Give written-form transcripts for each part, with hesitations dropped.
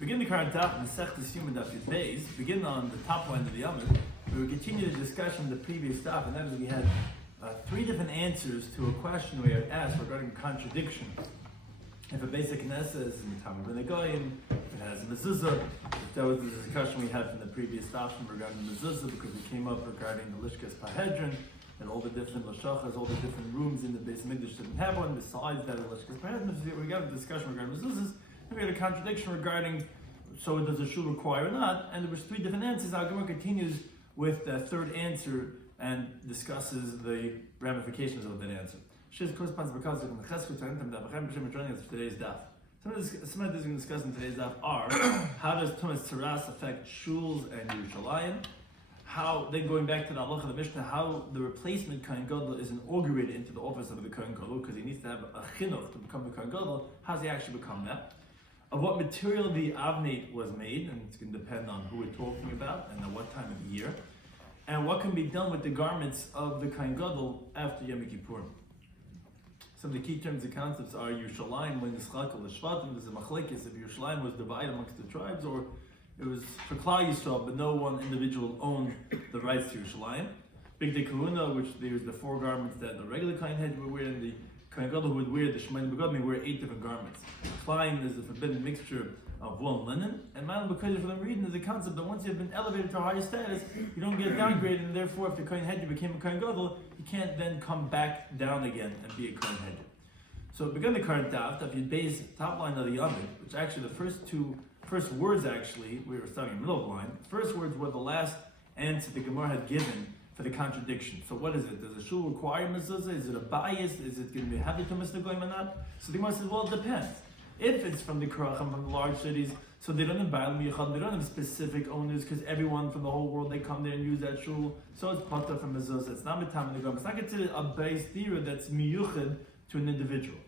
Begin the current Daf, Mesech Yoma Daf Yomi. Begin on the top line of the Yomah. We will continue the discussion of the previous Daf, and that is we had three different answers to a question we had asked regarding contradiction. If a basic Knesset is in the time of Benegoyim, if it has a mezuzah, that was the discussion we had from the previous Daf regarding the mezuzah, because we came up regarding the Lishkas Pahedron, and all the different lashachas, all the different rooms in the Beis Mikdash didn't have one. Besides that, the Lishkas Pahedron, we got a discussion regarding mezuzahs. We had a contradiction regarding, so does a shul require or not? And there was three different answers. Our Gemara continues with the third answer and discusses the ramifications of that answer. Shiz corresponds because of the Chesku Tarantam Daf. Hashem joining us for today's Daf. Some of the things we're going to discuss in today's Daf are how does Tumas Tzaras affect shuls and Yerushalayim? How, then going back to the Halacha of the Mishnah, how the replacement Kohen Gadol is inaugurated into the office of the Kohen Gadol, because he needs to have a chinuch to become the Kohen Gadol. How does he actually become that? Of what material the avnate was made, and it's going to depend on who we're talking about and at what time of year, and what can be done with the garments of the Kohen Gadol after Yom Kippur. Some of the key terms and concepts are Yerushalayim, when Yischakal, the Shvatim, there's a machlekes if Yerushalayim was divided amongst the tribes, or it was for Klal Yisrael, but no one individual owned the rights to Yerushalayim. Big Day Kahuna, which there's the four garments that the regular Kohen head would wear, and the Kohen Gadol would wear, the Shemaim Begodim would wear 8 different garments. Klein is the forbidden mixture of wool and linen, and Malam B'Kodesh for them reading is the concept that once you've been elevated to a higher status, you don't get downgraded, and therefore if the Kohen Hedger became a Kohen Gadol, you can't then come back down again and be a Kohen Hedger. So begin the current Daf, if you base top line of the Yomid, which actually the first words actually, we were starting in the middle of the line, first words were the last answer the Gemara had given for the contradiction. So what is it? Does a shul require mezuzah? Is it a bias? Is it going to be heavy to Mr. Goyim or not? So the Gemara says, well, it depends. If it's from the Krachim, from the large cities, so they don't have Ba'al Miyachad, they don't have specific owners, because everyone from the whole world, they come there and use that shul. So it's pata from mezuzah. It's not mitam in the Goyim. It's not considered a base theory that's miyuchad to an individual.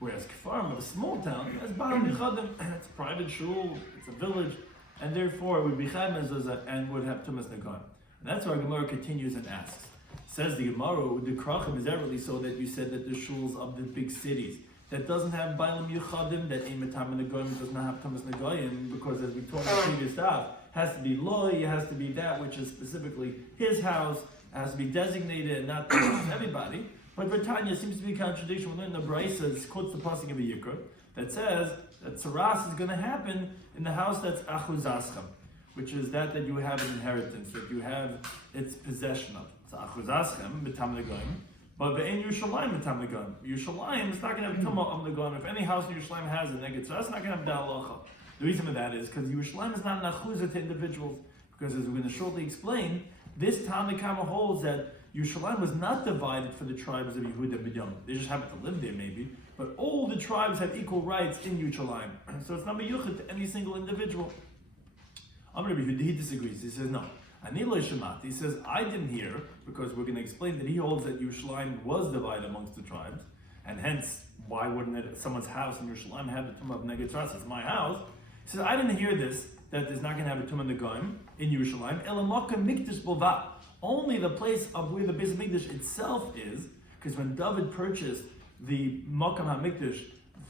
Whereas Kfarim, of a small town, has Ba'al Miyachadim, it's a private shul, it's a village, and therefore it would be chad mezuzah and would have tumas negoyim. That's why Gemara continues and asks. Says the Gemara, the Krachim, is that really so that you said that the shuls of the big cities that doesn't have Bailam Yuchadim, that Ein Matam Negoyim does not have Tumas Negoyim, because as we talked about previous stuff, has to be loy, it has to be that which is specifically his house, it has to be designated and not everybody. But Britannia seems to be a contradiction. We're in the Brisa, it quotes the passing of a Yikr that says that Tzaras is going to happen in the house that's Achuzaschem, which is that you have an inheritance, that you have its possession of. So Achuzaschem, B'tam Negoyim, but in Yerushalayim, B'tam Negoyim. Yerushalayim is not going to have Tumah of Negoyim. If any house in Yerushalayim has a negative, so that's not going to have Da'alacha. The reason for that is because Yerushalayim is not an Achuzah to individuals, because as we're going to shortly explain, this Tanakama holds that Yerushalayim was not divided for the tribes of Yehuda and Binyamin. They just happen to live there maybe, but all the tribes have equal rights in Yerushalayim. So it's not miyuchad to any single individual. He disagrees. He says, no. Anilo Shemat. He says, I didn't hear, because we're going to explain that he holds that Yerushalayim was divided amongst the tribes, and hence, why wouldn't someone's house in Yerushalayim have the Tumah of Negatras? It's my house. He says, I didn't hear this, that there's not going to have a Tumah Negoyim in Yerushalayim. Elamaka Mikdash Bova. Only the place of where the Beis Mikdash itself is, because when David purchased the Makam HaMikdash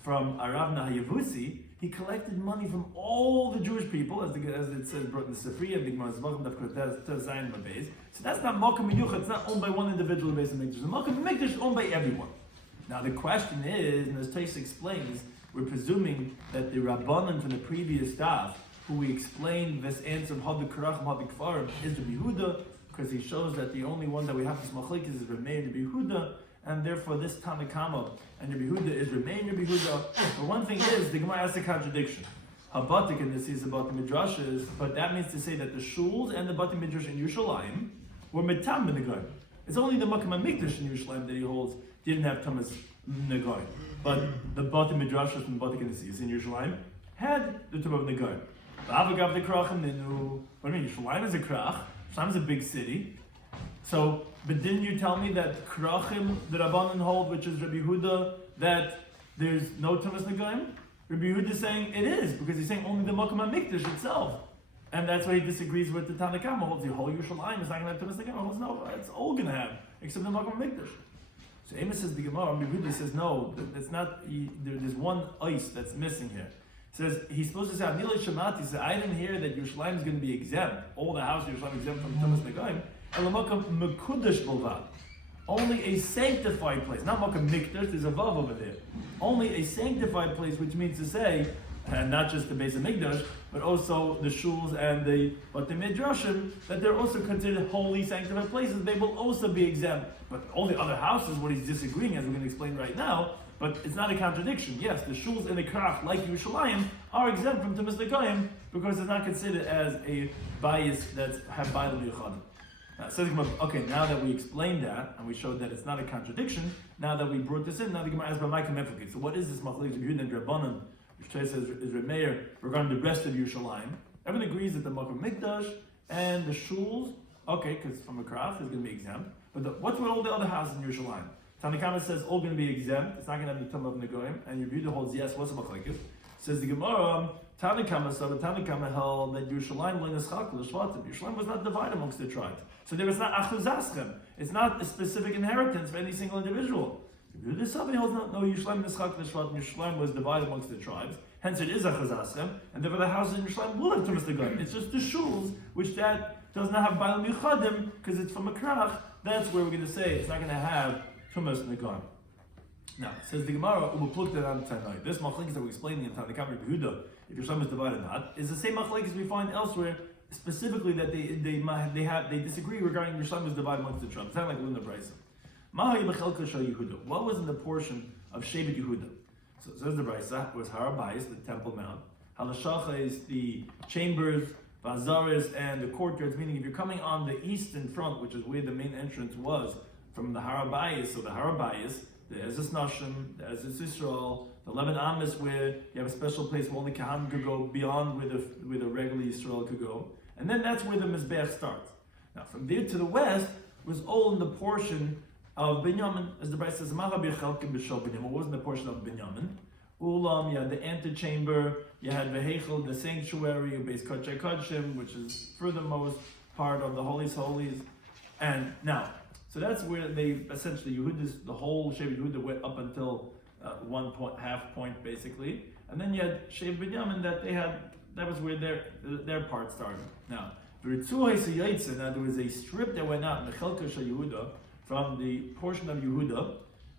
from Aravna HaYavusi, he collected money from all the Jewish people, as it says brought in the Sifriya, the Gemara Zevachim Daf Zayin Babez. So that's not Makam Miyuchad, it's not owned by one individual Beis Mikdash. The Makam Mikdash is owned by everyone. Now the question is, and as Tais explains, we're presuming that the Rabbanan from the previous Daf, who we explained this answer of Hadik Karachim, Hadik Kfarim, is the Yehuda, because he shows that the only one that we have this machlekes is Remain Rabbi Yehuda, and therefore this Tanakama and Rabbi Yehuda is Remain Rabbi Yehuda. But one thing is, the Gemara has a contradiction. Habatik in this is about the midrashes, but that means to say that the shuls and the Bati Midrash in Yerushalayim were Mitam Negoyim. It's only the Makam HaMikdash in Yerushalayim that he holds didn't have Tumas Negoyim. But the Bati Midrashes and the Bati Knesses in Yerushalayim had the Tumah of Negoyim. The Avagav the Krachim, they knew, what do you mean, Yerushalayim is a Krach, Yerushalayim is a big city. So, but didn't you tell me that Krachim, the Rabbanan hold, which is Rabbi Yehuda, that there's no Tumas Negoyim? Rabbi Yehuda is saying it is, because he's saying only the Makam HaMikdash itself. And that's why he disagrees with the Tanakama, holds the whole Yerushalayim is not going to have Tumas Negoyim. Holds no, it's all going to have, except the Makam HaMikdash. So Amos says the Gemara, Rabbi Yehuda says no, that's not, there's one ice that's missing here. says he's supposed to say, Anila Shemati, says, I didn't hear that Yerushalayim is going to be exempt. All the houses of Yerushalayim exempt from Tumas Negoim. Elamakam Mekudash Bolvad. Only a sanctified place, not Makam Mikdash, there's a Vav over there. Only a sanctified place, which means to say, and not just the base of Mikdash, but also the shuls and the midrashim, that they're also considered holy, sanctified places. They will also be exempt. But all the other houses, what he's disagreeing, as we're going to explain right now, but it's not a contradiction. Yes, the shuls and the krach, like Yerushalayim, are exempt from Tumas Negoim because it's not considered as a bias that's have Bailam Yuchadim. Okay, now that we explained that and we showed that it's not a contradiction, now that we brought this in, now the Gemara asks, so what is this machlokes of Yehuda and Rabbanan, which says is Remeir regarding the rest of Yerushalayim? Everyone agrees that the Makom Mikdash and the shuls, okay, because from a krach is going to be exempt. But what's with all the other houses in Yerushalayim? Tanakama says all going to be exempt. It's not going to have the Tumah of Negoim. And Yehuda holds yes. What's the machlokes? Says the Gemara, Tanakama held that Yerushalayim Yerushalayim was not divided amongst the tribes. So there was not achuzaschem. It's not a specific inheritance for any single individual. Somebody holds no Yerushalayim Yerushalayim was divided amongst the tribes. Hence it is achuzaschem, and therefore the houses in Yerushalayim will have Tumas Negoim. It's just the shuls which that does not have Bailam Yuchadim because it's from a krach. That's where we're going to say it's not going to have Tumas Negoim. Now, says the Gemara, this machlokes that we explained in Tanakam Yehuda, if Yerushalayim is divided or not, is the same machlokes we find elsewhere, specifically that they disagree regarding Yerushalayim is divided amongst the tribes. It's not like in the Brisa. What was in the portion of Shevet Yehuda? So it says the Brisa was Harabayis, the Temple Mount. Halashacha is the chambers, Bazaris, and the courtyards. Meaning, if you're coming on the eastern front, which is where the main entrance was, from the Harabayis, so the Harabayis, the Ezes Nashim, the Ezes Yisrael, the 11 Amos, where you have a special place where only Kahan could go beyond where the regular Yisrael could go. And then that's where the Mizbeach starts. Now, from there to the west was all in the portion of Binyamin, as the Brisa says, what was in the portion of Binyamin? Ulam, you had the antechamber, you had Vehechel, the sanctuary, Beis Kodshei Kodshim, which is furthermost part of the Holies Holies. And now, so that's where they essentially the whole Shevet Yehuda went up until half point basically, and then you had Shevet Binyamin that was where their part started. Now, there was a strip that went out in the Chelka Shel Yehuda from the portion of Yehuda,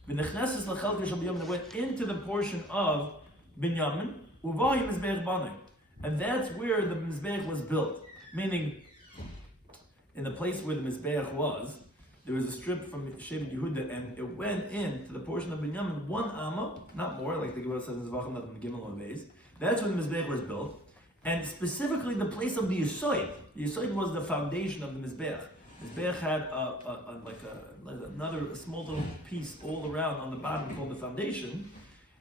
that went into the portion of Binyamin, and that's where the Mizbeach was built. Meaning, in the place where the Mizbeach was, there was a strip from Shevet Yehuda, and it went into the portion of Binyamin, 1 amma, not more, like the Gemara says in Zvachim, not in the Gimel on Beis. That's when the Mizbeach was built, and specifically the place of the Yisoid. The Yisoid was the foundation of the Mizbeach. Mizbeach had another small little piece all around on the bottom called the foundation,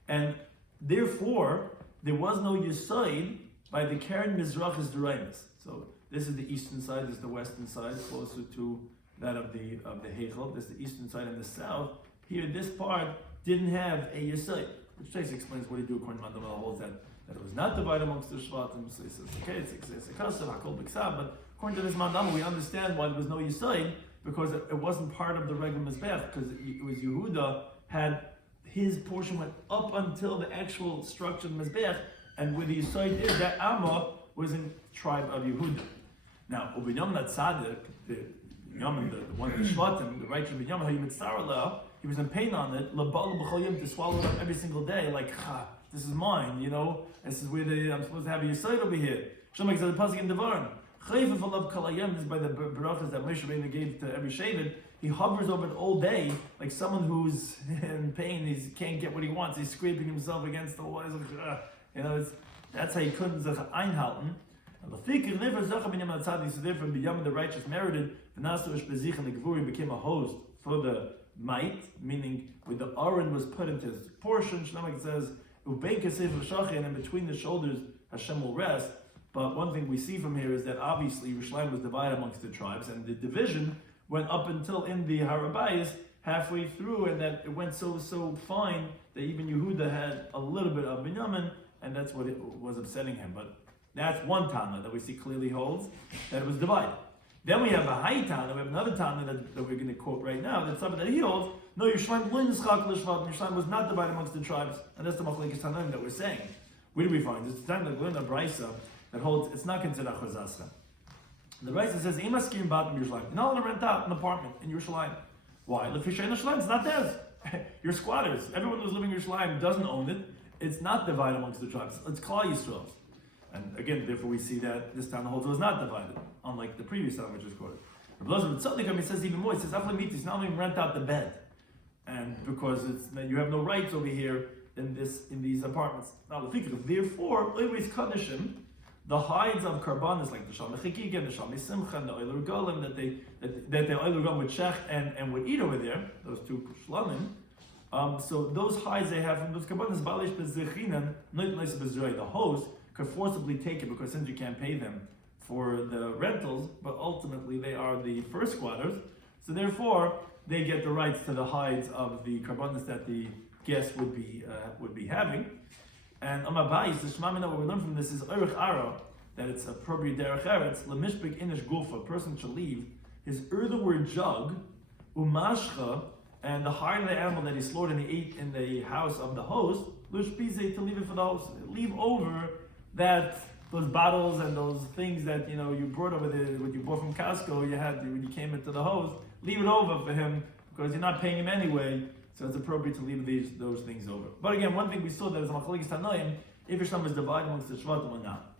and therefore there was no Yisoid by the Karen Mizrachis Duraimis. So this is the eastern side, this is the western side, closer to that of the Heichel. This is the eastern side and the south. Here, this part didn't have a Yisoid, which Tais explains what he do according to Mandamah holds that it was not divided amongst the Shvatim. So he says, okay, it's a custom, Hakol B'Ksav, but according to this Mandamah, we understand why there was no Yisoid, because it wasn't part of the regular Mizbeach, because it was Yehuda had his portion went up until the actual structure of the Mizbeach, and where the Yisoid is, that Amma was in tribe of Yehuda. Now, Ubinyam Natzadik, the one of the Shvatim, the righteous Binyam, he was in pain on it, to swallow it up every single day, like, this is mine, this is where I'm supposed to have a Yisoid over here. Shlomek said the pasuk in Devarim. Chayfef alav kalayim is by the brachas that Moshe Rabbeinu gave to every Shevet. He hovers over it all day, like someone who's in pain. He can't get what he wants. He's scraping himself against the wall. That's how he couldn't einhalten. So therefore, Binyamin the righteous merited the Nasush Bezich and the Gvuri became a host for the might, meaning when the Aron was put into his portion. Shlomek says, and in between the shoulders Hashem will rest. But one thing we see from here is that obviously Yerushalayim was divided amongst the tribes, and the division went up until in the Harabayis halfway through, and that it went so fine that even Yehuda had a little bit of Binyamin, and that's what it was upsetting him. But that's one Tana that we see clearly holds that it was divided. Then we have a high Tana, we have another Tana that we're going to quote right now, that's something that he holds. No, Yerushalayim was not divided amongst the tribes, and that's the Machlekes Tanaim that we're saying. Where do we find this? It's time to learn a brisa that holds it's not considered achazasra. The brisa says, "Imaskim bat Yerushalayim." You're not allowed to rent out an apartment in Yerushalayim. Why? Lefishay Yerushalayim. It's not theirs. You're squatters. Everyone who's living in Yerushalayim doesn't own it. It's not divided amongst the tribes. It's Klal Yisrael's. And again, therefore, we see that this town holds was not divided, unlike the previous town which is quoted. Rabbi Shloimy says even more. He says, "Aflamitis, not only rent out the bed, and because you have no rights over here in these apartments. Now, therefore, always kaddishim, the hides of karbanis like the shalmei chikik and the shalmei simcha and the oiler golem that the oiler golem would shech and would eat over there. Those two shlamim. So those hides they have from those karbanis balish bezechinan not nice bezroi. The host could forcibly take it because since you can't pay them for the rentals, but ultimately they are the first squatters. So therefore, they get the rights to the hides of the karbanis that the guests would be having. And Amabayis, the Shemamina, what we learn from this is Erech Ara, that it's appropriate derech eretz, lemishbik inish gulfa, a person should leave his earthenware jug, umashcha, and the hide of the animal that he slaughtered and he ate in the house of the host, lushpize, to leave it for the host. Leave over those bottles and those things that you brought over there, what you bought from Costco, you had when you came into the host. Leave it over for him because you're not paying him anyway. So it's appropriate to leave those things over. But again, one thing we saw that is machlokes tanoim if Yerushalayim is divided amongst the shvatim or not.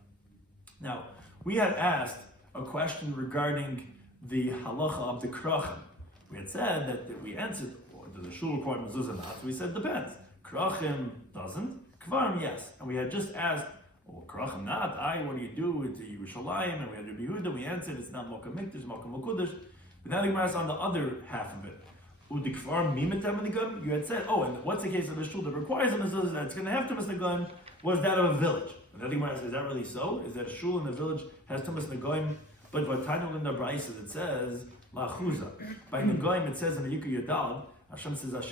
Now, we had asked a question regarding the halacha of the krachim. We had said that we answered, does the shul require mezuzah or not? So we said depends. Krachim doesn't, kvarim yes. And we had just asked, well, krachim not. What do you do with the Yerushalayim? And we had Rabbi Yehuda. We answered it's not Mokum Mikdash, Mokum Mokudash. But now the Gemara is on the other half of it. You had said, and what's the case of the shul that requires a mezuzah that's going to have tumas negoim was that of a village. And the Gemara says, is that really so? Is that a shul in the village has tumas negoim? But what Tanu in the Brisa it says lachuza. By negoim it says in the Yikar Yadal, Hashem says that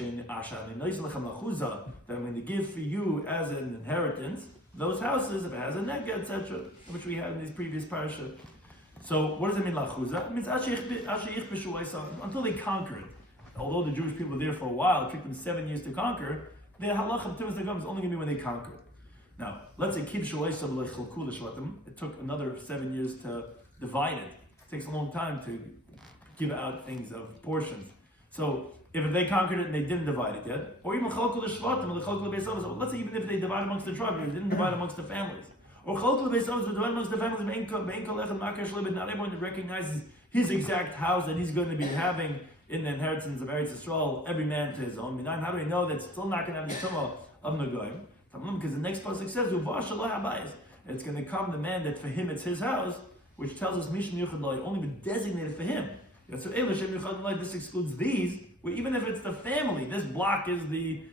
I'm going to give for you as an inheritance those houses if it has a nega, etc., which we had in these previous parashas. So what does it mean lachuza? It means until they conquer it. Although the Jewish people were there for a while, it took them 7 years to conquer, the halach of tumas negam is only going to be when they conquer. Now, let's say it took another 7 years to divide it. It takes a long time to give out things of portions. So, if they conquered it and they didn't divide it yet, or even let's say even if they divide amongst the tribes, they didn't divide amongst the families. Or divide amongst the families, not everyone recognizes his exact house that he's going to be having in the inheritance of Eretz Yisrael, every man to his own. How do we know that's still not going to have the tumah of Nagoyim? Because the next pasuk says, it's going to come the man that for him it's his house, which tells us Mishin Yuchad Loi, only been designated for him. So this excludes these, where even if it's the family, this block is the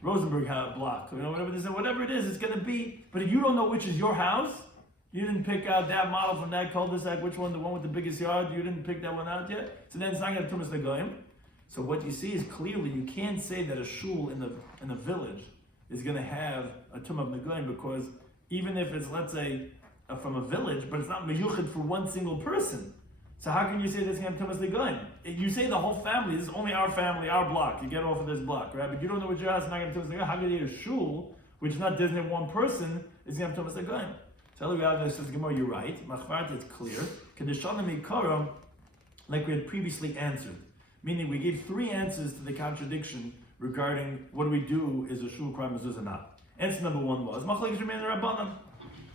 Rosenberg block, whatever it is, it's going to be. But if you don't know which is your house, you didn't pick out that model from that cul-de-sac, which one, the one with the biggest yard, you didn't pick that one out yet, so then it's not going to tumas negoyim. So what you see is clearly you can't say that a shul in a village is going to have a tumah of negoyim, because even if it's, let's say, from a village, but it's not meyuchid for one single person. So how can you say that's going to have tumas negoyim? You say the whole family, this is only our family, our block, you get off of this block, right? But you don't know what your house is not going to tumas negoyim. How can you say a shul, which is not designated one person, is going to have tumas negoyim? So says the Gemara, you're right. Machvart, it's clear. Kedeshana mikara, like we had previously answered. Meaning we gave 3 answers to the contradiction regarding what do we do, is a shul crime mezuzah or not. Answer number 1 was Machlekes Rameh and Rabbanan.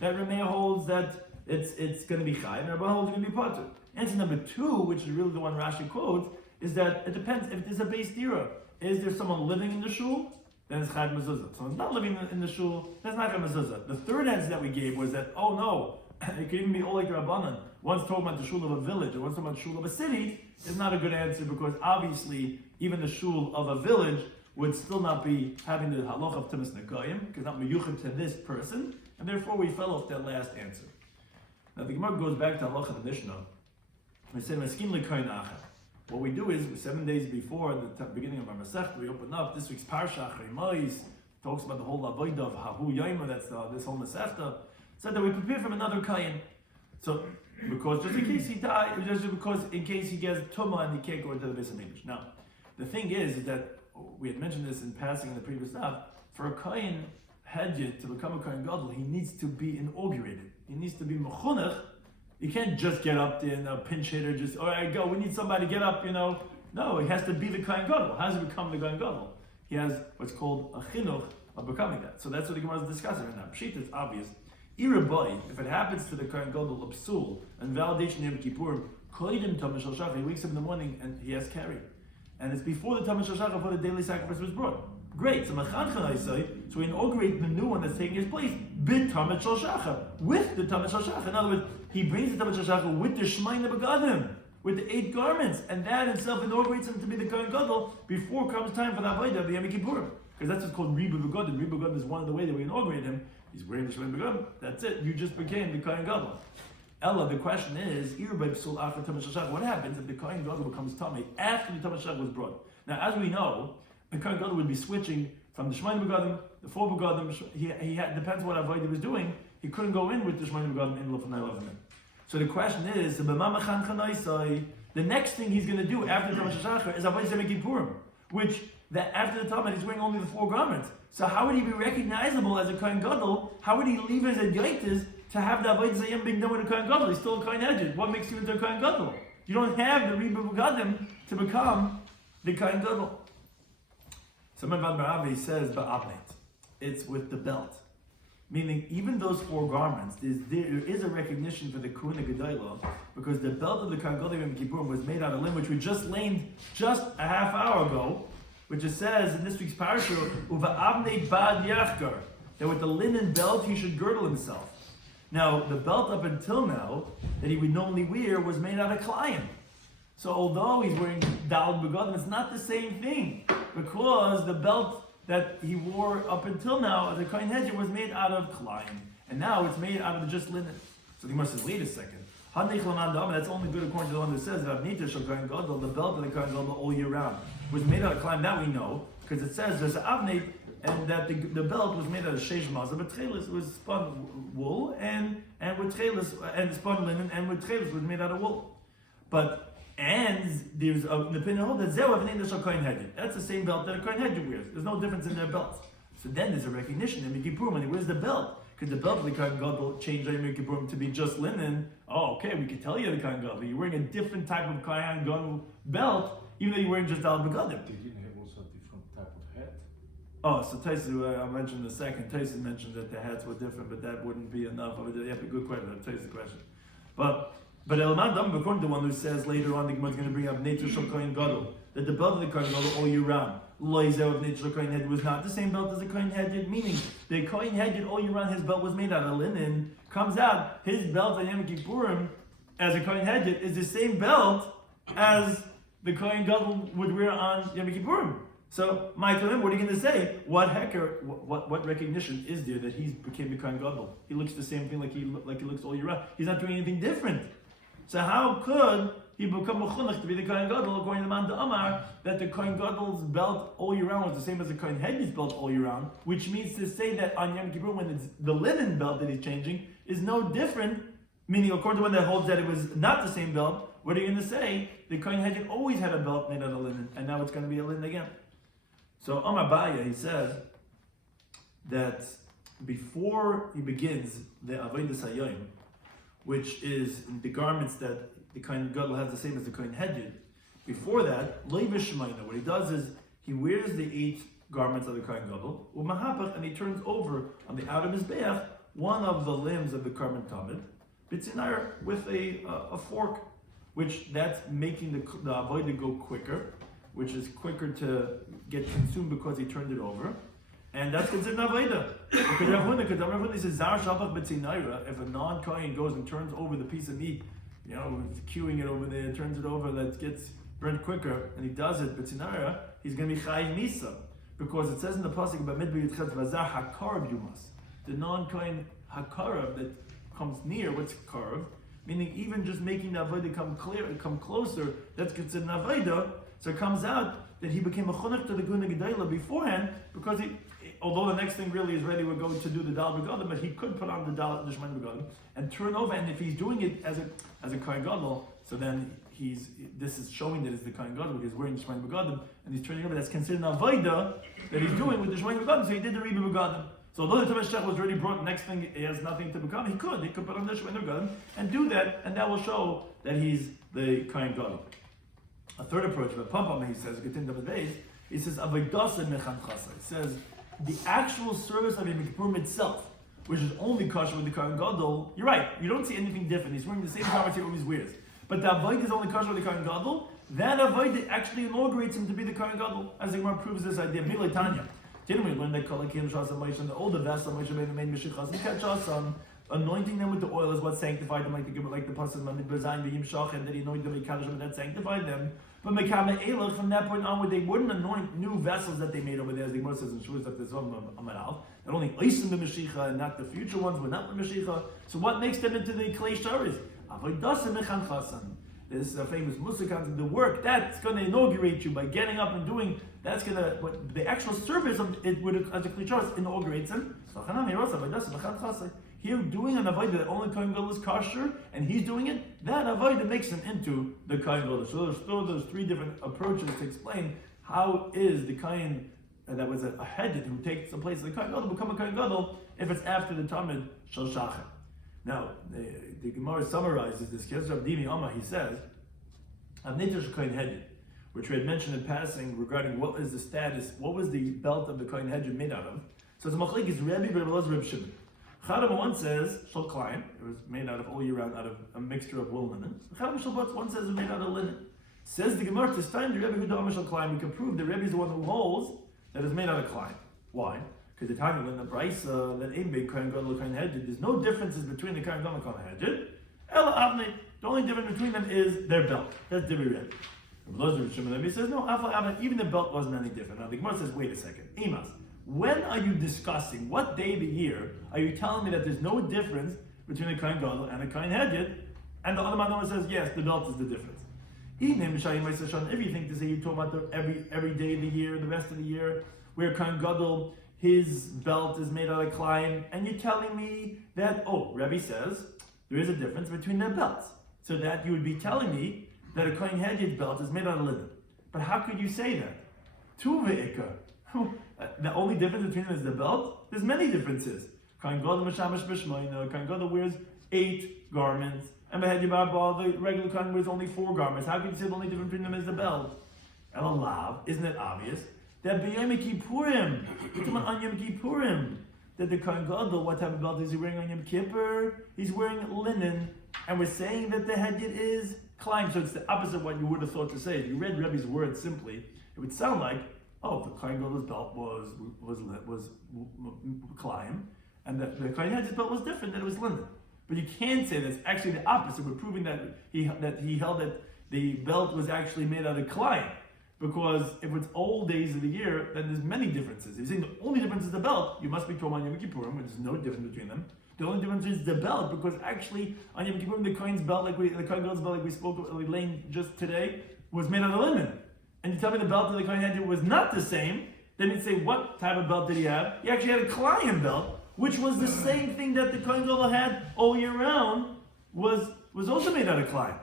That Rameh holds that it's going to be chai, and Rabbanan holds it's going to be potter. Answer number 2, which is really the one Rashi quotes, is that it depends if there's a base dira. Is there someone living in the shul? Then it's chayv mezuzah. So it's not living in the shul, that's not chayv mezuzah. The third answer that we gave was that, it could even be all like Rabbanan. One's talking about the shul of a village, or one's talking about the shul of a city, is not a good answer, because obviously, even the shul of a village would still not be having the halach of tumas negoyim, because not meyuchid to this person, and therefore we fell off that last answer. Now the Gemara goes back to halach of the Mishnah. We say, meskin l'koyin acher. What we do is, 7 days before the beginning of our Masechta, we open up this week's Parsha, Yomai, talks about the whole avodah of Hahu Yoma, that's this whole Masechta, said that we prepare from another Kayin. So, because just in case he dies, just because in case he gets Tumah and he can't go into the Beis HaMikdash. Now, the thing is that, we had mentioned this in passing in the previous stuff, for a Kayin, hedged to become a Kohen Gadol, he needs to be inaugurated. He needs to be mechunech. You can't just get up there and pinch hitter, just, all right, go, we need somebody to get up, No, he has to be the Kohen Gadol. How does he become the Kohen Gadol? He has what's called a chinuch of becoming that. So that's what the Gemara is discussing right now. Pshita is obvious. Iraboy, if it happens to the Kohen Gadol of psul and validation Yom Kippurim, koidim Tamid Shel Shachar, he wakes up in the morning and he has carry. And it's before the Tamid Shel Shachar, before the daily sacrifice was brought. Great, so we inaugurate the new one that's taking his place, bit Tamid Shel Shachar, with the Tamid Shel Shachar. In other words, he brings the Tamid Shel Shachar with the Shemaina Begadim, with the 8 garments, and that itself inaugurates him to be the Kohen Gadol before comes time for the Avodah of the Yom Kippurim. Because that's what's called Riba Begadim. Riba Begadim is one of the ways that we inaugurate him. He's wearing the Shemaina Begadim. That's it. You just became the Kohen Gadol. Ella, the question is, what happens if the Kohen Gadol becomes Tamei after the Tamid Shel Shachar was brought? Now, as we know, the Kohen Gadol would be switching from the Shemaina Begadim, the 4 Begadim. Depends what Avodah he was doing. He couldn't go in with the Shemaina Begadim in L'fanei Lavim. So the question is, the next thing he's going to do after the Tamid Shel Shachar is Avodah Yom Kippurim, which that after the Tamid he's wearing only the 4 garments. So how would he be recognizable as a Kohen Gadol? How would he leave his Adyotis to have the Avodah Zayim being done with a Kohen Gadol? He's still a Kohen Hedged. What makes you into a Kohen Gadol? You don't have the Riba Begadim to become the Kohen Gadol. So Rabbi Baravi says ba'abneit. It's with the belt. Meaning, even those 4 garments, there is a recognition for the Kuna Gedolah, because the belt of the Kohen Gadol Yom Kippurim was made out of linen, which we just learned just a half hour ago, which it says in this week's parasha, Uva'abneit bad yachgar, that with the linen belt he should girdle himself. Now, the belt up until now that he would normally wear was made out of klayim. So although he's wearing daled begadim, it's not the same thing, because the belt that he wore up until now as a Kohen Hedger was made out of klayim, and now it's made out of just linen. So the Gemara says, wait a second. That's only good according to the one that says that the belt of the Kohen Gadol all year round was made out of klayim. That we know, because it says there's an avnei, and that the belt was made out of sheish mazah, but tchelis was spun wool, and with tchelis, and spun linen, and with tchelis was made out of wool. And there's the opinion that that's the same belt that a Kohen Hedger wears. There's no difference in their belts. So then there's a recognition in Yom Kippurim when he wears the belt, because the belt of the Kohen Gadol changed Yom Kippurim to be just linen. Oh, okay, we can tell you the Kohen Gadol. You're wearing a different type of Kohen Gadol belt, even though you're wearing just al begadim. They didn't have also a different type of hat. Oh, so Tyson, I mentioned in a second. Tyson mentioned that the hats were different, but that wouldn't be enough. You have a good question. I'll tell you the question, But Elman Dam, according to the one who says later on, the Gemara is going to bring up nature shel Kohen Gadol, that the belt of the Kohen Gadol all year round, Loizer of nature shel Kohen Hedged was not the same belt as the Kohen Hedged, meaning the Kohen Hedged all year round, his belt was made out of linen. Comes out, his belt on Yom Kippurim as a Kohen Hedged is the same belt as the Kohen Gadol would wear on Yom Kippurim. So, Michael, what are you going to say? What recognition is there that he became the Kohen Gadol? He looks the same thing like he looks all year round. He's not doing anything different. So how could he become a chunach to be the Kohen Gadol, according to Man Amar, that the Kohen Gadol's belt all year round was the same as the Kohen Hedged's belt all year round, which means to say that on Yom Kippur, when it's the linen belt that he's changing, is no different, meaning according to one that holds that it was not the same belt, what are you going to say? The Kohen Hedged always had a belt made out of linen, and now it's going to be a linen again. So Amar Baya, he says that before he begins the Avodas Hayom, which is the garments that the Kohen Gadol has the same as the Kohen Hedged. Before that, Leivish Shemaina, what he does is he wears the 8 garments of the Kohen Gadol, and he turns over on the outer mizbeach one of the limbs of the Karban Tamid, Bitzinayr, with a fork, which that's making the avodah go quicker, which is quicker to get consumed because he turned it over. And that's considered an avodah. Because Rav says, Zar Shabbat B'Tzinayra, if a non-Kohen goes and turns over the piece of meat, queuing it over there, turns it over, that gets burnt quicker, and he does it, B'Tzinayra, he's going to be Chayiv Misa. Because it says in the Pasuk about Midbar Yitchet, Vazar HaKarav Yumas. The non-Kohen HaKarav that comes near, what's Karav? Meaning even just making the avodah come closer, that's considered an avodah. So it comes out that he became a chunach to the Guna Gedaila beforehand, because although the next thing really is ready, we're going to do the Dal Begadim, but he could put on the Shemaina Begadim and turn over, and if he's doing it as a Kohen Gadol, so then this is showing that it's the Kohen Gadol, because he's wearing the Shemaina Begadim, and he's turning over, that's considered an avodah that he's doing with the Shemaina Begadim, so he did the Riba Begadim. So although the Tamid Shech was already brought, next thing he has nothing to become, he could put on the Shemina Gadim and do that, and that will show that he's the Kohen Gadol. A third approach, but Pampam, he says, he says, Avodas Mechan Chasa. He says, the actual service of Yom Kippurim itself, which is only kosher with the Kohen Gadol, you're right, you don't see anything different. He's wearing the same garments he always wears. But the Avodah is only kosher with the Kohen Gadol, that Avodah actually inaugurates him to be the Kohen Gadol, as the Gemara proves this idea. Milei Tanya. Didn't we learn that Kalakim Shas and the older vessel Moshe made Meshichas and Ketchas, anointing them with the oil is what sanctified them, like the Pasuk Mamid Bezayin V'Yim Shachem, that he anointed them with Kaddish and that sanctified them. But Mekame Elach, from that point onward, they wouldn't anoint new vessels that they made over there, as the Gemara says in Shuas that there's Amaral, that only Oisim the Meshicha and not the future ones were not the Meshicha. So what makes them into the Klei Sharis? Avodas Mechan Chasan. This famous Musik, the work that's going to inaugurate you by getting up and doing, that's going to, the actual service of it would, as a Klei inaugurates him. Here, doing an avodah that only Kohen Gadol is kosher, and he's doing it, that avodah makes him into the Kohen Gadol. So there's still those three different approaches to explain how is the Kohen that was a head who takes the place of the Kohen Gadol become a Kohen Gadol if it's after the Tamid Shel Shachem. Now, the Gemara summarizes this. Yoma, he says, which we had mentioned in passing regarding what is the status, what was the belt of the Kohen Hedger made out of. So it's a machlek is Rabbi Shimon. Chadam one says shel klein, it was made out of all year round, out of a mixture of wool and linen. Chadam shel batz, one says it was made out of linen. Says the Gemara, this time the Rebbe who dam shel klein, we can prove the Rebbe is the one who holds that is made out of klein. Why? Because the time when the Brisa that aim big Kohen Gadol Kohen Hedger, there's no differences between the Kohen Gadol and Kohen Hedger. Ela Avnei, the only difference between them is their belt. That's Divrei Rebbe. Rabbi says no, even the belt wasn't any different. Now the Gemara says, wait a second, Imas. When are you discussing, what day of the year are you telling me that there's no difference between a Kohen Gadol and a Kohen Hedger? And the other man says, yes, the belt is the difference. If you think to say you're talking about every day of the year, the rest of the year, where Kohen Gadol, his belt is made out of klein, and you're telling me that, Rebbe says there is a difference between their belts. So that you would be telling me that a Kohen Hedger's belt is made out of linen. But how could you say that? Tuve'ika. The only difference between them is the belt? There's many differences. Kohen Gadol wears 8 garments, and the regular Kohen wears only 4 garments. How can you say the only difference between them is the belt? Elalav, isn't it obvious? That Yom Kippurim, on Yom Kippurim, that the Kohen Gadol, what type of belt is he wearing on Yom Kippur? He's wearing linen, and we're saying that the Hedjit is klein. So it's the opposite of what you would have thought to say. If you read Rebbe's words simply, it would sound like, the Kohen Gadol's belt was klein, and the Kohen Hedjit's belt was different, that it was linen. But you can't say that's actually the opposite. We're proving that he held that the belt was actually made out of klein. Because if it's all days of the year, then there's many differences. If you're saying the only difference is the belt, you must be talking about Yom Kippurim, which is no difference between them. The only difference is the belt, because actually on Yom Kippurim, the Kohen's belt, the Kohen Gadol's belt, like we spoke of Elaine just today, was made out of linen. And you tell me the belt of the Kohen Hedger was not the same, then you'd say, what type of belt did he have? He actually had a Klein belt, which was the same thing that the Kohen Gadol had all year round, was also made out of Klein.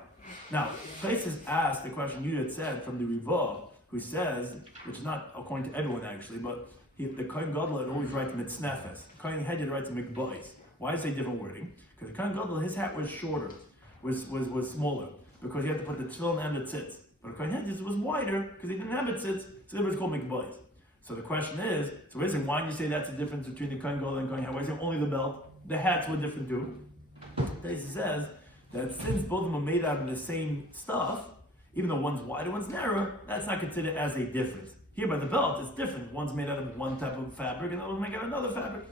Now, places asked the question you had said from the Rivah, who says, which is not according to everyone actually, but the Kohen Gadol had always writes mitznefes. The Kohen Hedger writes mikbois. Why say different wording? Because the Kohen Gadol, his hat was shorter, was smaller, because he had to put the tefillin and the tzitz. But the Kohen Hedger was wider because he didn't have the tzitz, so it was called mikbois. So the question is, why do you say that's the difference between the Kohen Gadol and Kohen Hedger? Why is it only the belt? The hats were different too. He says that since both of them are made out of the same stuff, even though one's wider, one's narrower, that's not considered as a difference. Here by the belt, it's different. One's made out of one type of fabric, and the other one's made out of another fabric.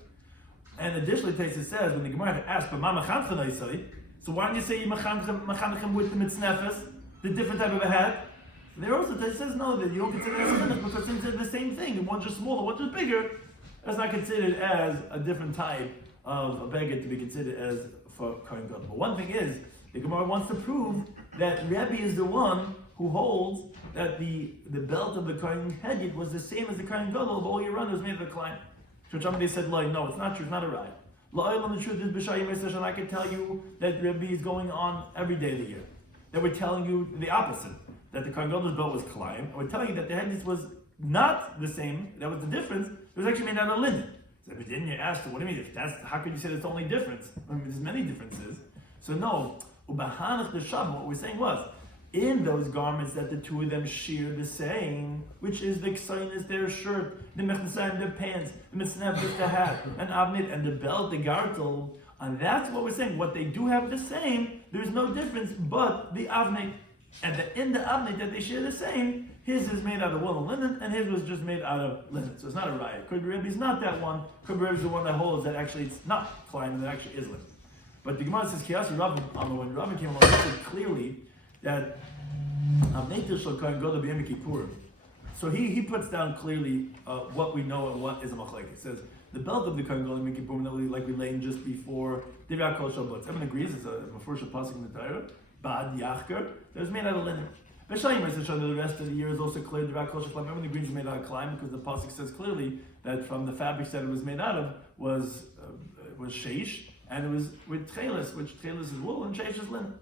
And additionally, Taisa says, when the Gemara asks, but ma mechanchen I say, so why don't you say you mechanchen with the mitznefes, the different type of a hat? There also Taisa says, no, that you don't consider it as a difference, because since they're the same thing, and one's just smaller, one's just bigger, that's not considered as a different type of a beggar to be considered as for Kohen Gadol. But one thing is, the Gemara wants to prove that Rebbe is the one who holds that the belt of the Kohen Hedjit was the same as the Kohen Gadol of all year round. It was made of a klein. So somebody said, no, it's not true, it's not a right. The truth is, and I can tell you that Rebbe is going on every day of the year. That we're telling you the opposite, that the Kohen Gadol's belt was klein, and we're telling you that the Hedjit was not the same, that was the difference, it was actually made out of linen. So, but then you ask, what do you mean? If that's, how could you say that's the only difference? I mean, there's many differences. So no, ubahanach the sham. What we're saying was, in those garments that the two of them shear the same, which is the ksayin is their shirt, the mechnasayim their pants, the mitznef is the hat, and avnit and the belt, the gartel, and that's what we're saying. What they do have the same, there's no difference, but the avnit, and in the avnit that they share the same, his is made out of wool and linen, and his was just made out of linen. So it's not a riot. Could be Rebbe's not that one. Could be Rebbe's the one that holds that actually it's not klein and it actually is linen. But the Gemara says, Kiyasi Rabbi, when Rabbi came along, he said clearly that so he puts down clearly what we know and what is a machlekes. He says the belt of the Kohen Gadol Yom Kippur, like we laid just before, Divrei Kol Shabbat. Everyone agrees it's a first pasuk in the Torah. Bad Yachker, that was made out of linen. Shloimy says the rest of the year is also clear. Divrei Kol Shabbat. Everyone agrees it's made out of klime because the pasuk says clearly that from the fabrics that it was made out of was sheish, and it was with tchelis, which tchelis is wool and sheish is linen.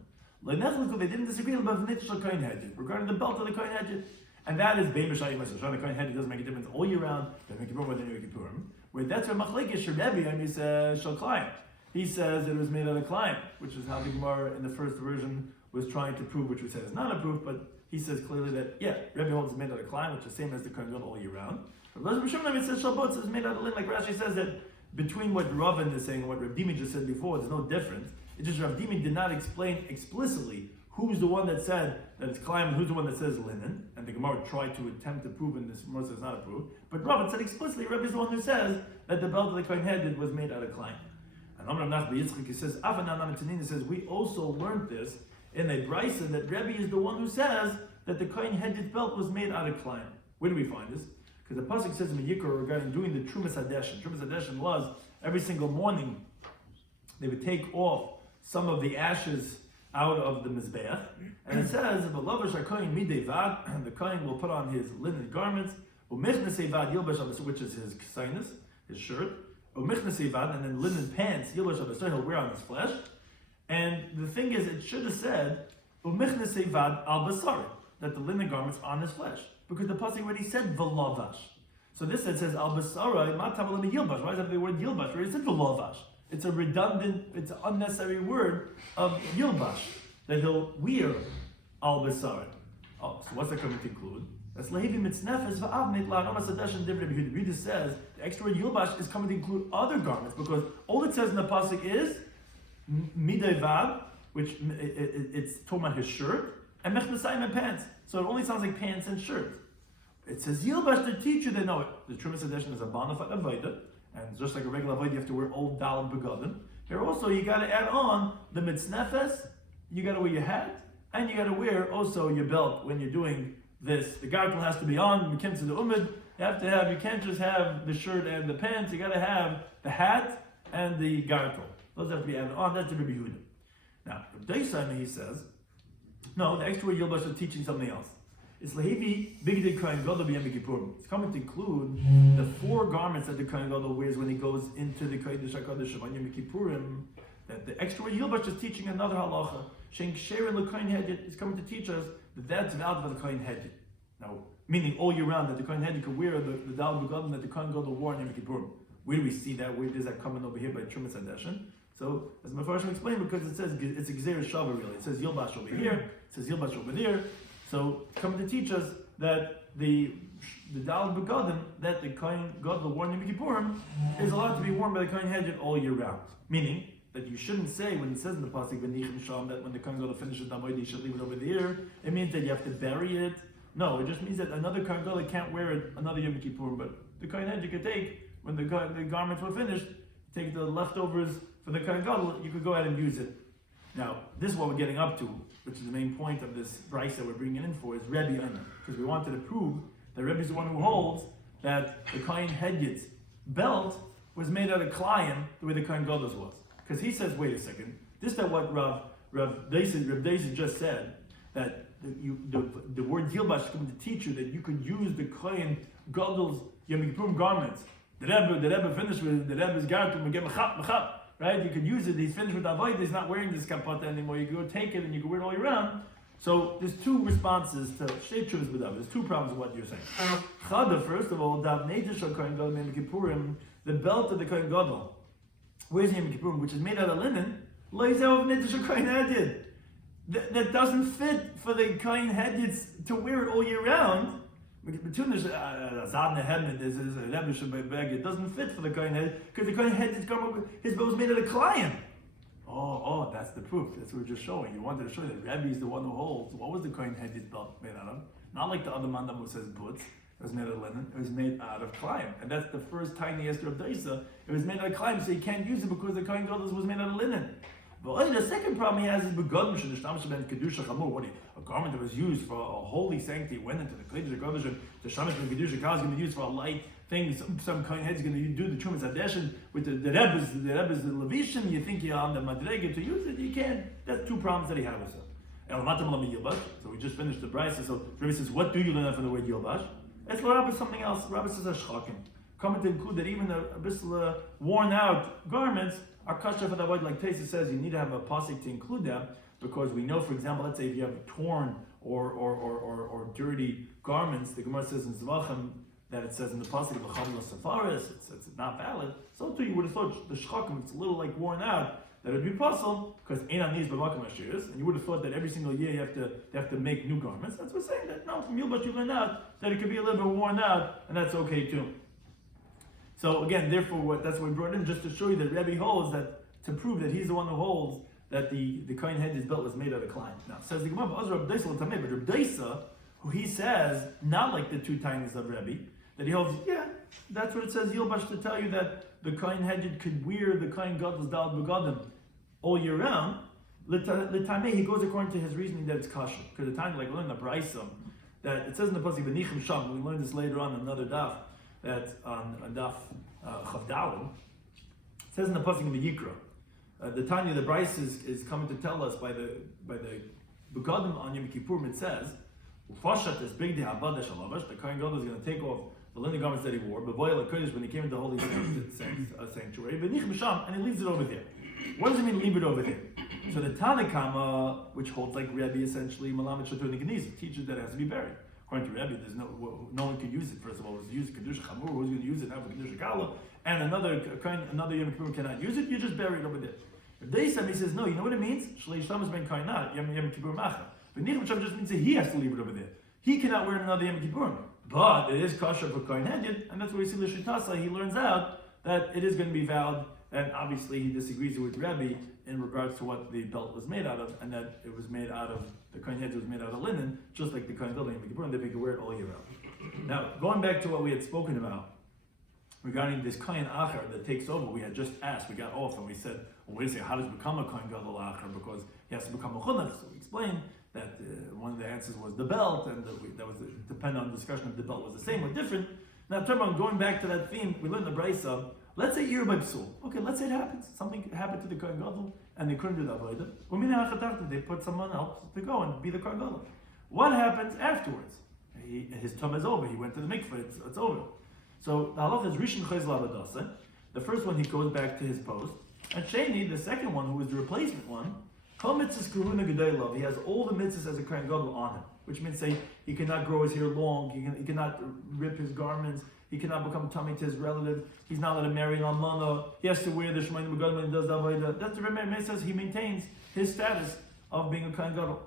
They didn't disagree regarding the belt of the Kohen Hedget. And that is Bein B'Shai Yomai. The Kohen Hedget doesn't make a difference all year round. Doesn't make a difference whether Yom Kippurim. Where that's where Machlekes Rebbe and he says Shal Klein. He says it was made out of Klein, which is how the Gemara in the first version was trying to prove, which we said is not a proof, but he says clearly that Rebbe holds it's made out of Klein, which is the same as the Kohen Gadol all year round. But Rabbi Shloimy says Shabbat is made out of linen, like Rashi says that between what Ravin is saying and what Rabbi Dimi just said before, there's no difference. It's just Rav Dimi did not explain explicitly who's the one that said that it's Klein and who's the one that says linen. And the Gemara tried to attempt to prove, and this Gemara says not a proof. But Rav said explicitly, Rebbe is the one who says that the belt of the Kohen Hedget was made out of Klein. And Amar Nach B'Yitzchak, he says, he says, we also learned this in a brisa that Rebbe is the one who says that the Kohen Hedget belt was made out of Klein. Where do we find this? Because the pasuk says in Yikra regarding doing the Trumas Hadeshin. Trumas Hadeshin was every single morning they would take off some of the ashes out of the Mizbeach, and it says, the Kohen will put on his linen garments, which is his ksainus, his shirt, and then linen pants, he'll wear on his flesh. And the thing is, it should have said, that the linen garments on his flesh, because the pasuk already said v'lavash. So this says al basara, why does it have the word yilbash? Where it said v'lavash? It's a redundant, it's an unnecessary word of yilbash, that he'll wear al basara. Oh, so what's that coming to include? That's lehevi mitznefes va'avnit la'aromas adeshin divrei b'huda. Rita says the extra word yilbash is coming to include other garments, because all it says in the pasuk is midei vav, which it's talking about his shirt, and mechnasayim and pants. So it only sounds like pants and shirt. It says yilbash to teach you. They know it. The Trumas Hadeshin is a bonafide avodah, and just like a regular avodah, you have to wear old dalad begadim. Here also, you got to add on the mitznefes. You got to wear your hat, and you got to wear also your belt when you're doing this. The gartel has to be on. You can't see the umid. You have to have. You can't just have the shirt and the pants. You got to have the hat and the gartel. Those have to be added on. That's the Rabbi Yehuda. Now, Rabbi Shloimy, he says, no, the extra word yilbash is teaching something else. It's lehevi bigdei Kohen Gadol b'Yom Kippurim. It's coming to include the 4 garments that the Kohen Gadol wears when he goes into the Kodesh HaKodeshim on Yom Kippurim. That the extra word yilbash is teaching another halacha. Shein ksherin l'Kohen Hedget is coming to teach us that that's valid for the Kohen Hedget. Now, meaning all year round that the Kohen Hedget could wear the dalad begadim that the Kohen Gadol wore on Yom Kippurim. Where do we see that? Where does that coming over here by Trumas Hadeshin? So, as Mefarshim explained, because it says it's a Gzeir Shava really. It says Yilbash over here, it says Yilbash over there. So, coming to teach us that the Dalad Begadim that the Kohen Gadol wore in Yom Kippurim is allowed to be worn by the Kohen Hedget all year round. Meaning that you shouldn't say when it says in the pasuk V'nichem Sham that when the Kohen Gadol finishes the Avodah, you should leave it over there. It means that you have to bury it. No, it just means that another Kohen Gadol can't wear it another Yom Kippurim, but the Kohen Hedget could take when the garments were finished, take the leftovers. For the Kohen Gadol, you could go ahead and use it. Now, this is what we're getting up to, which is the main point of this brayso that we're bringing in for, is Rebbe Yoma, because we wanted to prove that Rebbe is the one who holds that the Kohen Hedget's belt was made out of Klayim the way the Kohen Gadol's was. Because he says, wait a second, this is what Rav Deisen just said, that the word Yilbash is coming to teach you that you could use the Kohen Gadol's Yom Kippurim garments. The Rebbe finished with the Rebbe's garment and get mechap. Right? You could use it. He's finished with avodah. He's not wearing this kapata anymore. You can go take it and you can wear it all year round. So there's 2 responses to Shtei Tshuvos B'Dav. There's 2 problems with what you're saying. Chada, first of all, Dav Neitish Kohen Gadol Yom Kippurim the belt of the Kohen Gadol, where's Yom Kippur, which is made out of linen, that doesn't fit for the Kohen Hedjitz to wear it all year round. It doesn't fit for the Kohen Hedjitz because the Kohen Hedjitz garment, his belt was made out of Klayim. Oh, that's the proof. That's what we're just showing. You wanted to show that Rabbi is the one who holds. What was the Kohen Hedjitz belt made out of? Not like the other mandam who says butz. It was made out of linen. It was made out of Klayim. And that's the first tiny Esther of Daisa. It was made out of Klayim, so you can't use it because the Kohen Gadol was made out of linen. But the second problem he has is begodim sh'nishtam sheben kedusha chamur. A garment that was used for a holy sanctity went into the kodesh hakadosh, and the shamash ben kedusha kal is going to be used for a light thing. Some kohen head is going to do the trumas hadeshin with the rebbes, the levishim. You think you're on the madrega to use it, you can't. That's two problems that he had with it. So we just finished the brisa. So Rabbi says, what do you learn from the word yilbash? That's what Rabbi something else. Rabbi says ashchakim. Coming to include that even the worn out garments are kosher for the avoid. Like Tesa says, you need to have a pasuk to include them because we know, for example, let's say if you have torn or dirty garments, the Gemara says in Zvachim that it says in the pasuk of the Chavla Safaris, it's not valid. So too, you would have thought the shchakim, it's a little like worn out, that it would be possible because ein anis b'makom ashiris, and you would have thought that every single year you have to make new garments. That's what we're saying. That no, from Yilbash you learn out that it could be a little bit worn out, and that's okay too. So again, therefore, that's what we brought in just to show you that Rebbe holds that to prove that he's the one who holds that the Kohen Hedjitz belt was made out of Klein. Now says the Gemara, but Rabbi Daisa, who he says not like the two tinies of Rebbe, that he holds, yeah, that's what it says Yilbash to tell you that the Kohen Hedjitz could wear the Kohen Gadol's Dal Begadim all year round. L'tamei, he goes according to his reasoning that it's kosher. Because the time, like learn the Brisa, that it says in the pasuk V'nichem Sham. We learned this later on in another daf. That on Daf Chavdalim, it says in the pasuk in the Yikra, the Tanya, the Bryce is coming to tell us by the Begadim on Yom Kippur. It says, "Ufashat is big the Habadash Alavash." The Kohen Gadol is going to take off the linen garments that he wore, but Boyle Kodesh when he came into the holy sanctuary, and he leaves it over there. What does it mean leave it over there? So the Tanakama, which holds like Rebbe essentially, Malamet Shatur Nigeniz, teaches that it has to be buried. According to Rebbe, there's no one could use it. First of all, it was used Kedusha Chamur. Who's going to use it now for Kedusha Kala? And another Yom Kippur cannot use it. You just bury it over there. If they said, he says, no. You know what it means? Shlei Shtamas ben Kainat Yom Kippur Macha. But Nichem Shav just means that he has to leave it over there. He cannot wear another Yom Kippur. But it is kosher for Kohen Hedjit, and that's where we see L'Shitasa. He learns out that it is going to be valid, and obviously he disagrees with Rebbe in regards to what the belt was made out of, and that it was made out of, the Kohen Hedjit was made out of linen, just like the Kohen Gadol Yom Kippur, and they could wear it all year round. Now, going back to what we had spoken about regarding this Kohen Acher that takes over, we had just asked, we got off, and we said, well, wait a second, how does it become a Kohen Gadol Acher? Because he has to become a Chunach. So we explained that one of the answers was the belt, and that was dependent on the discussion if the belt was the same or different. Now, going back to that theme, we learned the Brisa. Let's say Yir by Psul. Okay, let's say it happens. Something happened to the Kohen Gadol, and they couldn't do the Avodah. They put someone else to go and be the Kohen Gadol. What happens afterwards? His term is over. He went to the mikveh. It's over. So the halach is Rishon Chayz Lavadasa. The first one, he goes back to his post. And Sheni, the second one, who was the replacement one, Kol mitzvahs kahuna gedei love. He has all the mitzvahs as a Kohen Gadol on him, which means say he cannot grow his hair long, he cannot rip his garments, he cannot become tummy to his relative, he's not allowed to marry an almana, he has to wear the shemayin begadim when he does the avodah. That's the Rebbe says he maintains his status of being a Kohen Gadol.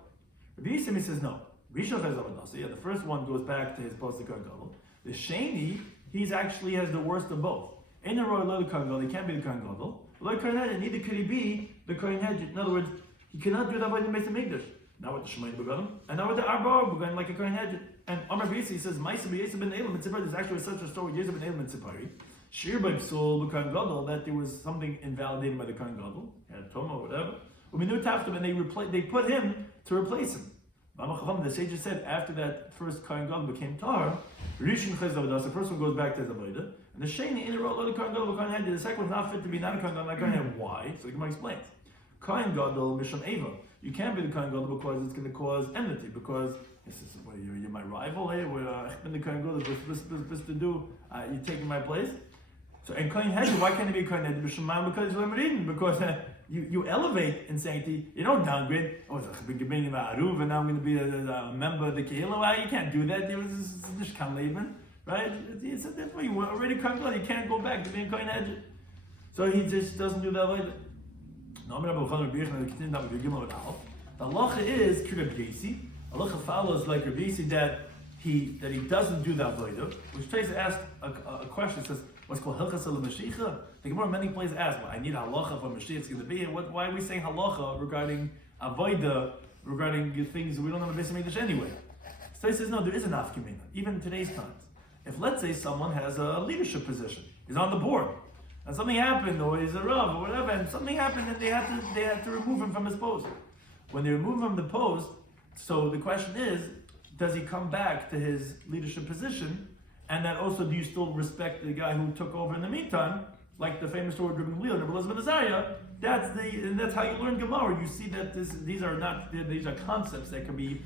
Rabbi Yisrael says no. Rishon Chayz Lavadasa. Yeah, the first one goes back to his post of Kohen Gadol. The Sheni, he's actually has the worst of both. In a royal Kohen Gadol, he can't be the Kohen Gadol. Neither could he be the Kohen Hedjit. In other words, he cannot do that by the Beis HaMikdash. Not with the Shemayin Begadim, and not with the Arba Begadim like a Kohen Hedjit. And Amar B'Yisi says, Ma'isa b'Yisa ben Elam Mitzipari. There's actually such a story with Yisa ben Elam Mitzipari. Shiur by Psul b'Kohen Gadol, that there was something invalidated by the Kohen Gadol, had Toma or whatever. Uminu Taftim, and they put him to replace him. The sages said after that first Kohen Gadol became Tahar, Rishon Chayz Lavadasa, the first one goes back to his Avodah, and the Sheni in the row of the Kohen Gadol, Kohen Hedjit, the second one's not fit to be not a Kohen Gadol, not a Kohen Hedjit. Why? So the Gemara explains. Kohen Gadol Misham Eva. You can't be the Kohen Gadol because it's going to cause enmity. Because you're my rival. Hey, I've been the Kohen Gadol. What's to do? You're taking my place. So and Kohen Hedjit, why can't it be Kohen Hedjit? Because you elevate in sanctity. You don't downgrade. Oh, I've been giving him a aruv, and now I'm going to be a member of the Kehillah. Well, you can't do that. There was this Leben. right? He said, therefore, you were already Kohen Gadol, you can't go back to being Kohen Hedger. So he just doesn't do that later. The halacha is Rabbi Yossi. Halacha follows like Rabbi Yossi that he doesn't do the avodah, which tries to ask a question. It says what's called hilchas l'mashiach. The Gemara many places ask, well, I need halacha for Mashiach is going to be here. Why are we saying halacha regarding avodah, regarding things we don't have a Beis Hamikdash anyway? So he says no, there is an afkamina even in today's times. If let's say someone has a leadership position, he's on the board, and something happened, or he's a rav, or whatever, and something happened, and they had to remove him from his post. When they remove him from the post, so the question is, does he come back to his leadership position? And that also, do you still respect the guy who took over in the meantime, like the famous story of Rabbi Gamliel and Rabbi Elazar ben Azariah? That's how you learn Gemara. You see that these are concepts that can be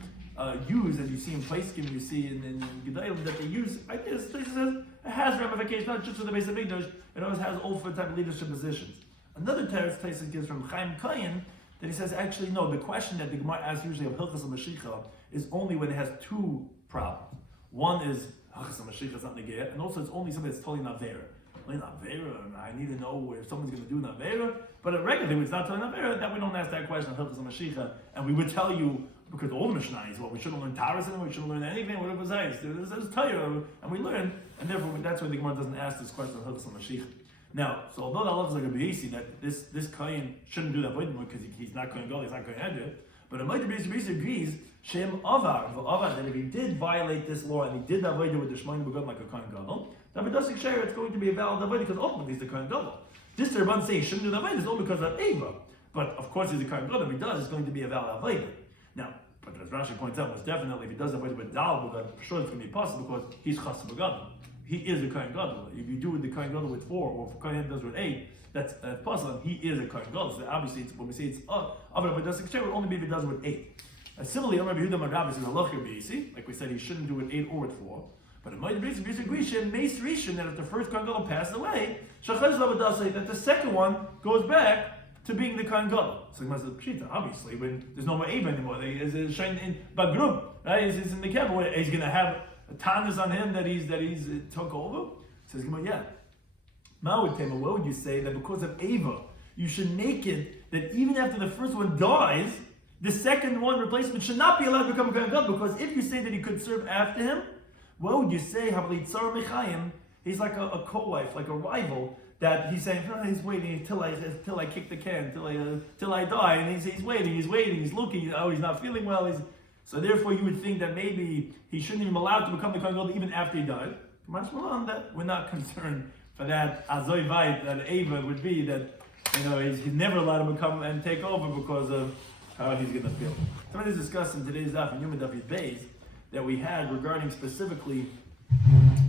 used, as you see in Paiskim, you see in Gedalim, that they use. It has ramifications, not just for the Beis Hamikdash, it always has all for type of leadership positions. Another teretz Taisus gives from Chaim Kayin, that he says, actually, no, the question that the Gemara asks usually of Hilchas HaMashiach is only when it has two problems. One is, Hilchas HaMashiach is not Negeh, and also it's only something that's totally not there. Only not Vera, I need to know if someone's going to do not Vera, but regularly when it's not totally not Vera, that we don't ask that question of Hilchas HaMashiach, and we would tell you, because all the Mishnah is, well, we shouldn't learn Taras in it, we shouldn't learn anything, whatever it says. There's Torah, and we learn, and therefore that's why the Gemara doesn't ask this question of Hilchas HaMashiach. Now, so although that looks like a Beisi, that this Kohen shouldn't do that avodah because he's not Kohen Gadol, he's not Kohen Hedger, but a Beisi agrees, Shem Avar, that if he did violate this law and he did avodah with the Shmoyim Begodim like a Kohen Gadol, then B'dasik Sheir, it's going to be a valid avodah because ultimately he's the Kohen Gadol. This the Rabban saying he shouldn't do the avodah is all because of Eva, but of course he's the Kohen Gadol. If he does, it's going to be a valid avodah. Now, but as Rashi points out, most definitely if he does avodah with Dal Begodim, for sure it's going to be possible because he's Chas Begodim. He is a Kohen Gadol. If you do with the Kohen Gadol with 4, or if Kohen does with 8, that's possible. He is a Kohen Gadol. So obviously, when we say it's Avra B'dasik Sheir, it would only be if he does with 8. Similarly, Rabbi Yehuda Magabi says Halach Beisi, like we said, he shouldn't do with 8 or with 4. But it might be agrees Meis Rishon that if the first Kohen Gadol passed away, Shachaz Lavadasai, that the second one goes back to being the Kohen Gadol. So the Pshita, obviously, when there's no more Eva anymore, there's a Shein in Bagrub, right? He's in the camp. He's going to have a tanis on him that he's took over. Says yeah. Ma'utema, what would you say that because of Eva, you should make it that even after the first one dies, the second one replacement should not be allowed to become a Kohen Gadol? Because if you say that he could serve after him, what would you say? He's like a co-wife, like a rival. That he's saying, he's waiting till I kick the can, till I die, and he's waiting, he's looking. He's not feeling well. So therefore, you would think that maybe he shouldn't even be allowed to become the Kohen Gadol even after he died. That we're not concerned for that Azoi Vait, that Eva would be that he's never allowed to become and take over because of how he's going to feel. Somebody discussed in today's Daf and Yoma Daf that we had regarding specifically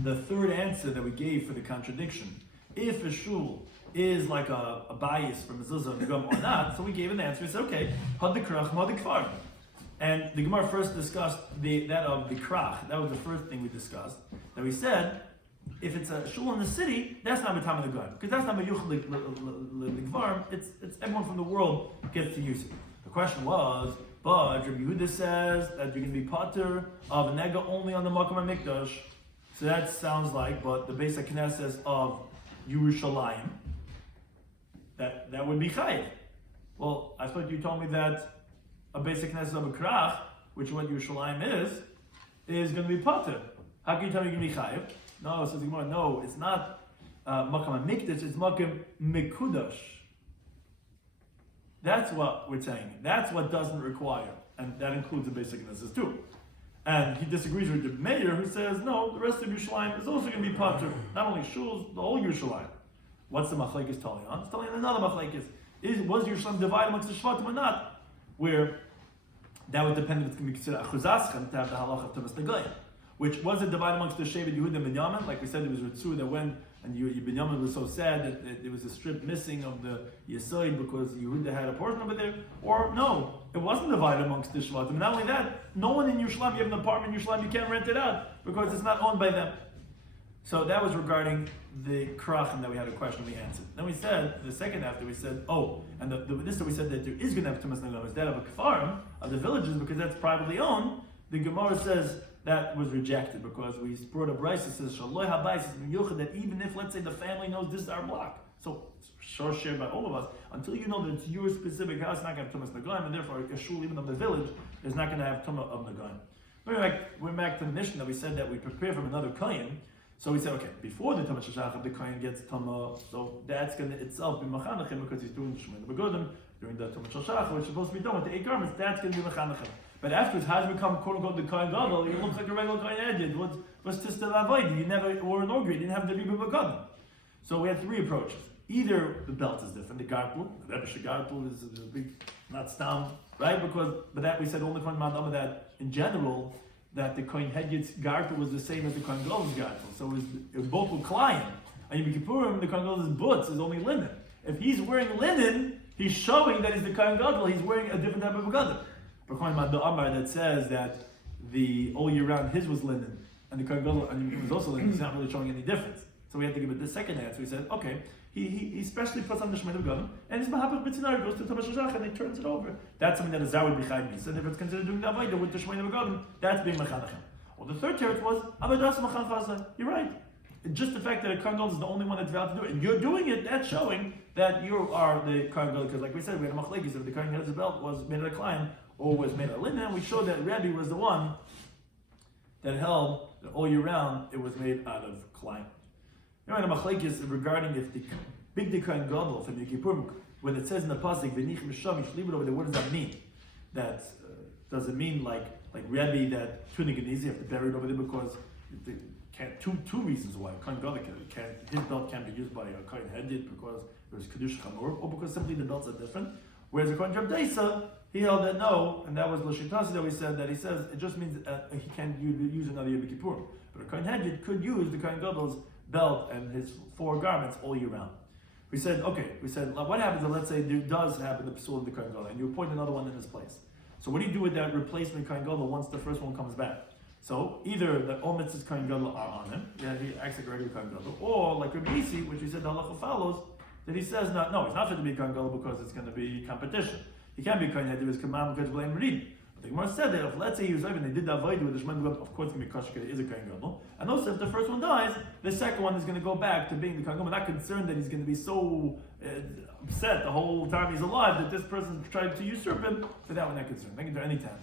the third answer that we gave for the contradiction. If a shul is like a bias from Mezuzah and Gum or not, so we gave an answer. We said, okay, had the krach, had the kfar. And the Gemara first discussed that of the krach. That was the first thing we discussed. That we said, if it's a shul in the city, that's not B'tam of the God. Because that's not B'yuch l'gvarm. It's everyone from the world gets to use it. The question was, but Rabbi Yehuda says that you're going to be pater of a nega only on the Makom HaMikdash. So that sounds like, but the Beis HaKnesses says of Yerushalayim, that would be chayiv. Well, I thought you told me that a basic Knesset of a krach, which is what Yerushalayim is going to be pater. How can you tell me you're going to be chayiv? No, says the Gemara, no, it's not Makom HaMikdash, it's Makom Mekudash. That's what we're saying. That's what doesn't require, and that includes the basic Knesset too. And he disagrees with the mayor who says, no, the rest of Yerushalayim is also going to be pater. Not only shuls, the whole Yerushalayim. What's the machlekes telling on? It's telling another machlekes. Was Yerushalayim divided amongst the Shvatim or not? Where that would depend if it's going to be considered achuzaschem to have the halacha of Tumas Negoyim. Which was it divided amongst the Shevet Yehuda and Binyamin? Like we said, it was Ritzu that went, and Binyamin was so sad that there was a strip missing of the Yesoid because Yehuda had a portion of it there. Or no, it wasn't divided amongst the Shvatim. Not only that, no one in Yerushalayim, you have an apartment in Yerushalayim, you can't rent it out because it's not owned by them. So that was regarding the Krachim that we had a question we answered. Then we said, the second after we said, and this time we said that there is going to have Tumas Negoyim instead of a Kfarim, of the villages, because that's privately owned. The Gemara says that was rejected because we brought a brayso that says Shaloi habayis is miyuchad, that even if, let's say, the family knows this is our block, so it's sure shared by all of us, until you know that it's your specific house, it's not going to have tumas nagaim, and therefore a shul, even of the village, is not going to have tumah of nagaim. We're back to the mission that we said that we prepare from another kohen. So we said, okay, before the tumah shashach, the kohen gets tumah, so that's going to itself be machanachim because he's doing the shemay the begodim, during the tumah shashach, which is supposed to be done with the 8 garments. That's going to be machanachim. But afterwards, how does it become quote unquote the kohen gadol? You look like a regular kohen edid. What's just the avoid? You never were inaugurated. You didn't have the riba begodim. So we had 3 approaches. Either the belt is different, the gartel, the Rebbe gartel is a big, not stam, right? But that we said only kohen madama that in general that the kohen hedgit's gartel was the same as the kohen gadol's gartel. So it was both were Klein. And Yom Kippurim, the kohen gadol's boots is only linen. If he's wearing linen, he's showing that he's the kohen gadol. He's wearing a different type of begodim. But kohen madama that says that the all year round his was linen and the kohen gadol and Yom Kippurim was also linen, it's not really showing any difference. So we had to give it the second answer. We said, okay. He specially puts on the Shemay of God, and his Mahabach B'tzinar goes to Tumah Shashach and he turns it over. That's something that a Zawad B'chayim means. And if it's considered doing the Avodah with the Shemay of God, that's being Mechanachem. Or the third teretz was, Avadas Machan Chasa. You're right. Just the fact that a Kohen Gadol is the only one that's allowed to do it, and you're doing it, that's showing that you are the Kohen Gadol. Because like we said, we had a Machlekes, if the Kohen Gadol's belt was made out of Klein or was made out of linen, and we showed that Rabbi was the one that held that all year round it was made out of Klein. You know, the Machlekes regarding if the Big the Kohen Gadol from Yom Kippurim, when it says in the pasuk "V'nich misham yishlibu over there," what does that mean? That does it mean like Rebbe that tunik and easy have to bury it over there because two reasons why Kohen Gadol his belt can't be used by a Kohen Hedid because it was Kedush Chamor, or because simply the belts are different. Whereas the Kohen Jabdeisa, he held that no, and that was L'Shitasi that we said that he says it just means he can't use another Yom Kippurim. But a Kohen Hedid could use the Kohen Gadol's belt and his 4 garments all year round. We said, what happens if, let's say, there does happen the psul of the Kohen Gadol, and you appoint another one in his place. So what do you do with that replacement Kohen Gadol once the first one comes back? So either the omitz's Kohen Gadol are on him, he acts like a regular Kohen Gadol, or like Rabbi Yisi, which we said the halacha follows, that he says, no, it's not fit to be Kohen Gadol because it's going to be competition. He can't be Kohen Hedid, his command because blame read. The Gemara said that if, let's say, he was over and they did the avodah with the Shemay Begodim, of course it's going to be kosher because it is a Kohen Gadol. And also, if the first one dies, the second one is going to go back to being the Kohen Gadol. We're not concerned that he's going to be so upset the whole time he's alive that this person tried to usurp him. So that we're not concerned. They can do any time.